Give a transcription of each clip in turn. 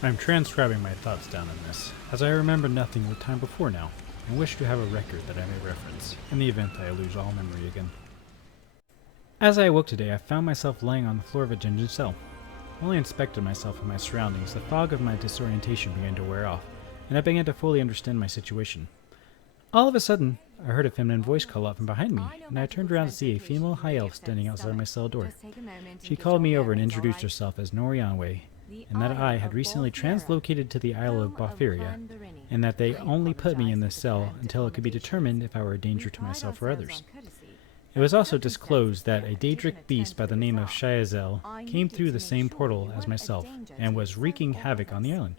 I'm transcribing my thoughts down in this, as I remember nothing of the time before now, and wish to have a record that I may reference, in the event I lose all memory again. As I awoke today, I found myself laying on the floor of a dungeon cell. While I inspected myself and my surroundings, the fog of my disorientation began to wear off, and I began to fully understand my situation. All of a sudden, I heard a feminine voice call out from behind me, and I turned around to see a female high elf standing outside my cell door. She called me over and introduced herself as Norianwe, and that I had recently translocated to the Isle of Bothiria, and that they only put me in this cell until it could be determined if I were a danger to myself or others. It was also disclosed that a Daedric beast by the name of Shayazel came through the same portal as myself, and was wreaking havoc on the island.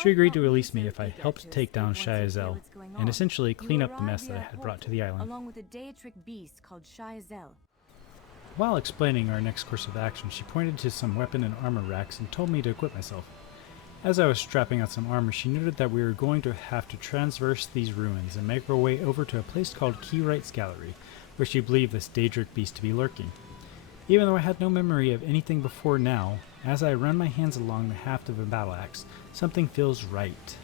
She agreed to release me if I helped take down Shayazel, and essentially clean up the mess that I had brought to the island. Along with a Daedric beast called Shayazel. While explaining our next course of action, she pointed to some weapon and armor racks and told me to equip myself. As I was strapping on some armor, she noted that we were going to have to traverse these ruins and make our way over to a place called Keyright's Gallery, where she believed this Daedric beast to be lurking. Even though I had no memory of anything before now, as I run my hands along the haft of a battle axe, something feels right.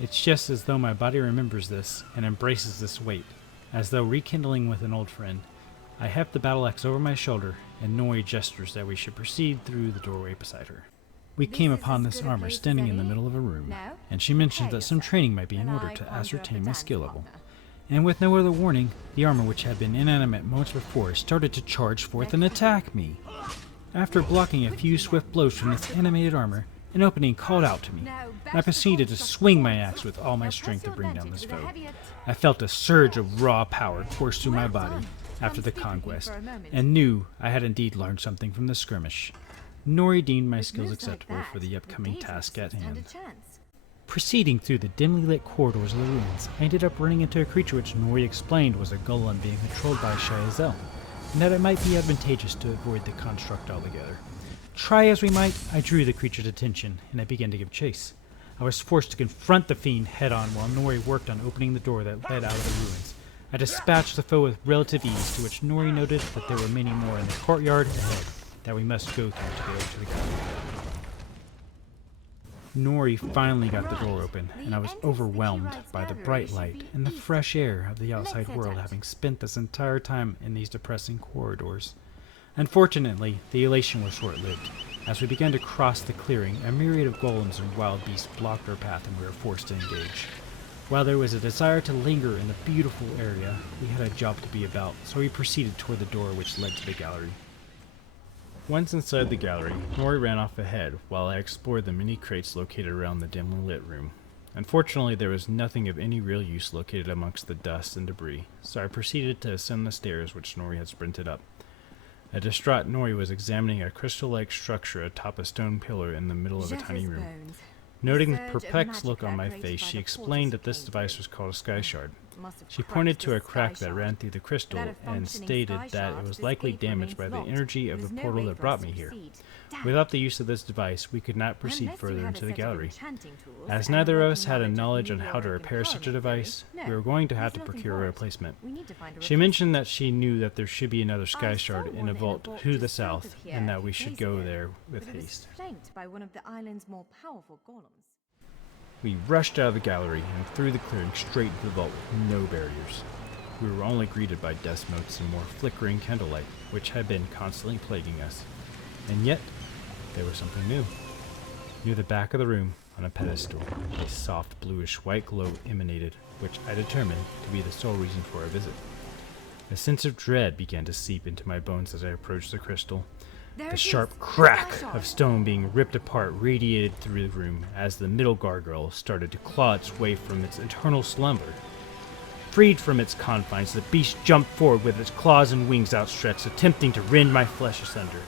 It's just as though my body remembers this and embraces this weight, as though rekindling with an old friend. I heft the battle axe over my shoulder, and Noi gestures that we should proceed through the doorway beside her. We came upon this armor standing in the middle of a room, and she mentioned that some training might be in order to ascertain my skill level. And with no other warning, the armor, which had been inanimate moments before, started to charge forth and attack me. After blocking a few swift blows from this animated armor, an opening called out to me, and I proceeded to swing my axe with all my strength to bring down this foe. I felt a surge of raw power course through my body after the conquest, and knew I had indeed learned something from the skirmish. Nori deemed my skills acceptable for the upcoming task at hand. Proceeding through the dimly lit corridors of the ruins, I ended up running into a creature which Nori explained was a golem being controlled by Shayazel, and that it might be advantageous to avoid the construct altogether. Try as we might, I drew the creature's attention, and I began to give chase. I was forced to confront the fiend head-on while Nori worked on opening the door that led out of the ruins. I dispatched the foe with relative ease, to which Nori noted that there were many more in the courtyard ahead that we must go through to get to the gallery. Nori finally got the door open, and I was overwhelmed by the bright light and the fresh air of the outside world, having spent this entire time in these depressing corridors. Unfortunately, the elation was short-lived. As we began to cross the clearing, a myriad of golems and wild beasts blocked our path, and we were forced to engage. While there was a desire to linger in the beautiful area, we had a job to be about, so we proceeded toward the door which led to the gallery. Once inside the gallery, Nori ran off ahead while I explored the many crates located around the dimly lit room. Unfortunately, there was nothing of any real use located amongst the dust and debris, so I proceeded to ascend the stairs which Nori had sprinted up. A distraught Nori was examining a crystal-like structure atop a stone pillar in the middle of a tiny room. Noting the perplexed look on my face, she explained that this device was called a sky shard. She pointed to a crack that ran through the crystal and stated that it was likely damaged by the energy of the portal that brought me here. Without the use of this device, we could not proceed further into the gallery. As neither of us had a knowledge on how to repair such a device, we were going to have to procure a replacement. She mentioned that she knew that there should be another sky shard in a vault to the south, and that we should go there with haste. We rushed out of the gallery and through the clearing straight into the vault with no barriers. We were only greeted by dust motes and more flickering candlelight, which had been constantly plaguing us. And yet, there was something new. Near the back of the room, on a pedestal, a soft bluish white glow emanated, which I determined to be the sole reason for our visit. A sense of dread began to seep into my bones as I approached the crystal. The sharp crack of stone being ripped apart radiated through the room as the middle gargoyle started to claw its way from its eternal slumber. Freed from its confines, the beast jumped forward with its claws and wings outstretched, attempting to rend my flesh asunder.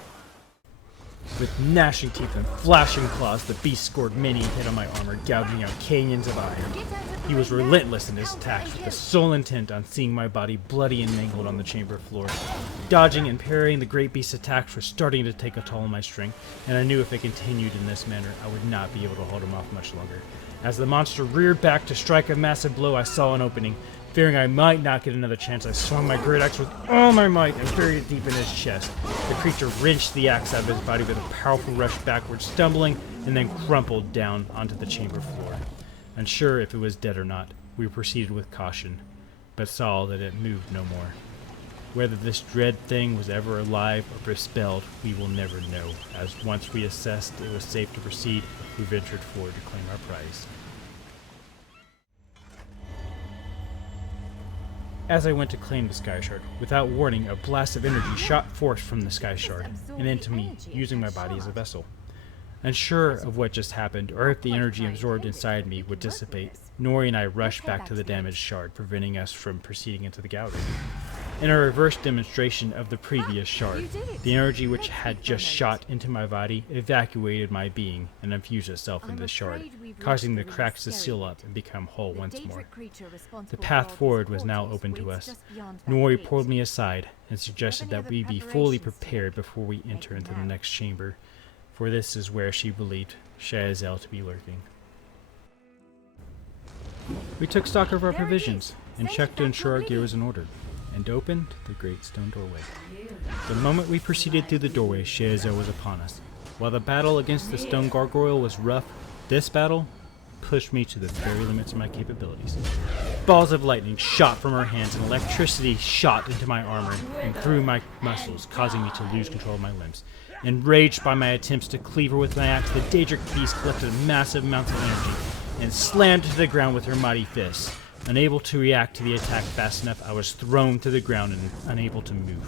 With gnashing teeth and flashing claws, the beast scored many a hit on my armor, gouging out canyons of iron. He was relentless in his attacks, with the sole intent on seeing my body bloody and mangled on the chamber floor. Dodging and parrying the great beast's attacks were starting to take a toll on my strength, and I knew if it continued in this manner, I would not be able to hold him off much longer. As the monster reared back to strike a massive blow, I saw an opening. Fearing I might not get another chance, I swung my great axe with all my might and buried it deep in his chest. The creature wrenched the axe out of his body with a powerful rush backwards, stumbling, and then crumpled down onto the chamber floor. Unsure if it was dead or not, we proceeded with caution, but saw that it moved no more. Whether this dread thing was ever alive or bespelled, we will never know, as once we assessed it was safe to proceed, we ventured forward to claim our prize. As I went to claim the Sky Shard, without warning, a blast of energy shot forth from the Sky Shard and into me, using my body as a vessel. Unsure of what just happened, or if the energy absorbed inside me would dissipate, Nori and I rushed back to the damaged shard, preventing us from proceeding into the gallery. In a reverse demonstration of the previous shard, the energy which had just shot into my body evacuated my being and infused itself into the shard, causing the cracks to seal up and become whole once more. The path forward was now open to us. Nori pulled me aside and suggested that we be fully prepared before we enter into the next chamber, for this is where she believed Shayazel to be lurking. We took stock of our provisions and checked to ensure our gear was in order, and opened the great stone doorway. The moment we proceeded through the doorway, Shayazel was upon us. While the battle against the stone gargoyle was rough, this battle pushed me to the very limits of my capabilities. Balls of lightning shot from her hands, and electricity shot into my armor and through my muscles, causing me to lose control of my limbs. Enraged by my attempts to cleave her with my axe, the Daedric beast collected massive amounts of energy and slammed to the ground with her mighty fists. Unable to react to the attack fast enough, I was thrown to the ground and unable to move.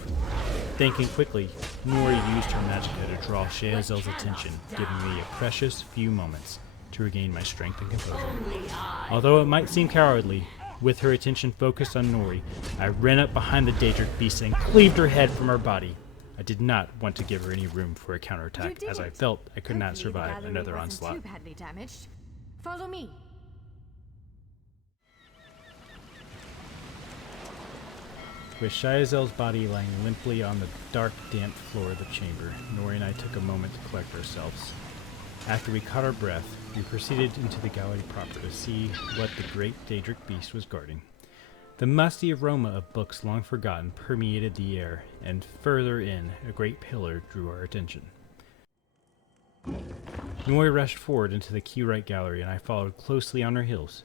Thinking quickly, Nori used her magicka to draw Shayazel's attention, giving me a precious few moments to regain my strength and composure. Although it might seem cowardly, with her attention focused on Nori, I ran up behind the Daedric beast and cleaved her head from her body. I did not want to give her any room for a counterattack, as I felt I could not survive another onslaught. Follow me. With Shayazel's body lying limply on the dark, damp floor of the chamber, Nori and I took a moment to collect ourselves. After we caught our breath, we proceeded into the gallery proper to see what the great Daedric beast was guarding. The musty aroma of books long forgotten permeated the air, and further in, a great pillar drew our attention. Nori rushed forward into the Q-Right gallery, and I followed closely on her heels.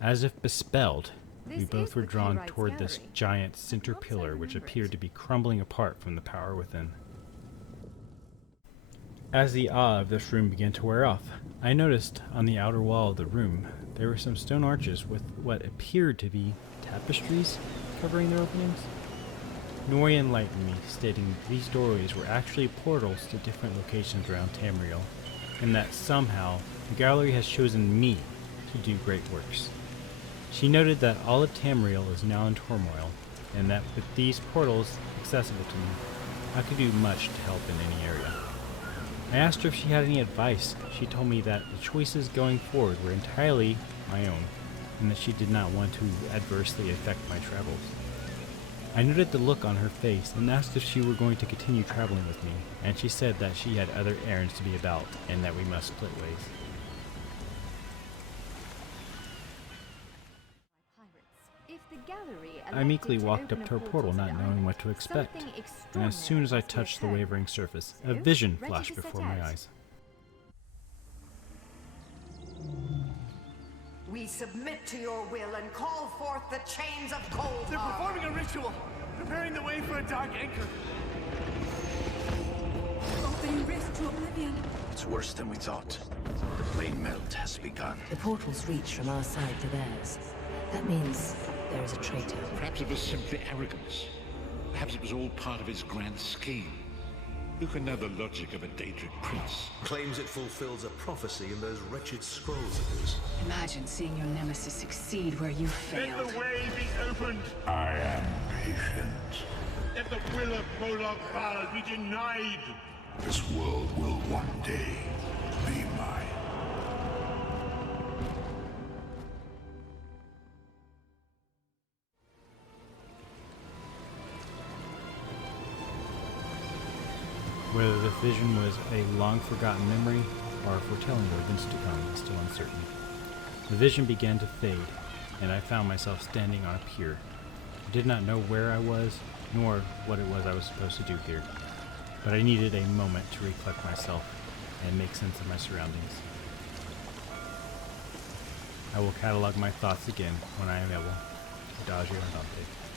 As if bespelled, we both were drawn toward this giant center pillar which appeared to be crumbling apart from the power within. As the awe of this room began to wear off, I noticed on the outer wall of the room there were some stone arches with what appeared to be tapestries covering their openings. Nori enlightened me, stating these doorways were actually portals to different locations around Tamriel, and that somehow the gallery has chosen me to do great works. She noted that all of Tamriel is now in turmoil, and that with these portals accessible to me, I could do much to help in any area. I asked her if she had any advice. She told me that the choices going forward were entirely my own, and that she did not want to adversely affect my travels. I noted the look on her face and asked if she were going to continue traveling with me, and she said that she had other errands to be about, and that we must split ways. I meekly walked up to her portal, not knowing what to expect, and as soon as I touched the wavering surface, a vision flashed before my eyes. We submit to your will and call forth the chains of cold. They're performing a ritual, preparing the way for a dark anchor. Opening rift to oblivion. It's worse than we thought. The flame melt has begun. The portals reach from our side to theirs. That means there is a traitor. Perhaps it was simply arrogance. Perhaps it was all part of his grand scheme. Who can know the logic of a Daedric prince? Claims it fulfills a prophecy in those wretched scrolls of his. Imagine seeing your nemesis succeed where you failed. Let the way be opened. I am patient. Let the will of Molag Bal be denied. This world will one day be mine. Whether the vision was a long-forgotten memory or a foretelling of events to come is still uncertain. The vision began to fade, and I found myself standing on a pier. I did not know where I was, nor what it was I was supposed to do here, but I needed a moment to recollect myself and make sense of my surroundings. I will catalog my thoughts again when I am able. Dagio and Dante.